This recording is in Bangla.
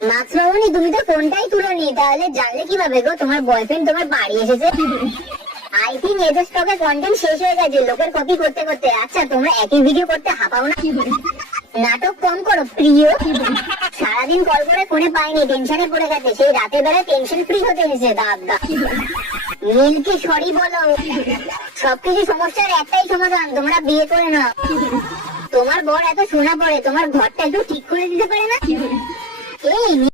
মাছ তুমি তো ফোনটাই তুলোনি। তাহলে জানলে কীভাবে গো, তোমার বয়ফ্রেন্ড তোমার বাড়ি এসেছে। আই থিঙ্ক এদের স্টকে কন্টেন্ট শেষ হয়ে গেছে, লোকের কপি করতে করতে। আচ্ছা তোমরা একই ভিডিও করতে হাঁপাও না? নাটক কম করো, প্রিয়। সারাদিন কল করে ফোনে পাইনি টেনশনে পড়ে গেছে। সেই রাতের বেলা টেনশন ফ্রি হতে এসেছে দাদা নীলকে সরি বলো। সবকিছু সমস্যার একটাই সমাধান, তোমরা বিয়ে করে নাও। তোমার বর এত শোনা পড়ে তোমার ঘরটা একটু ঠিক করে দিতে পারে না? এই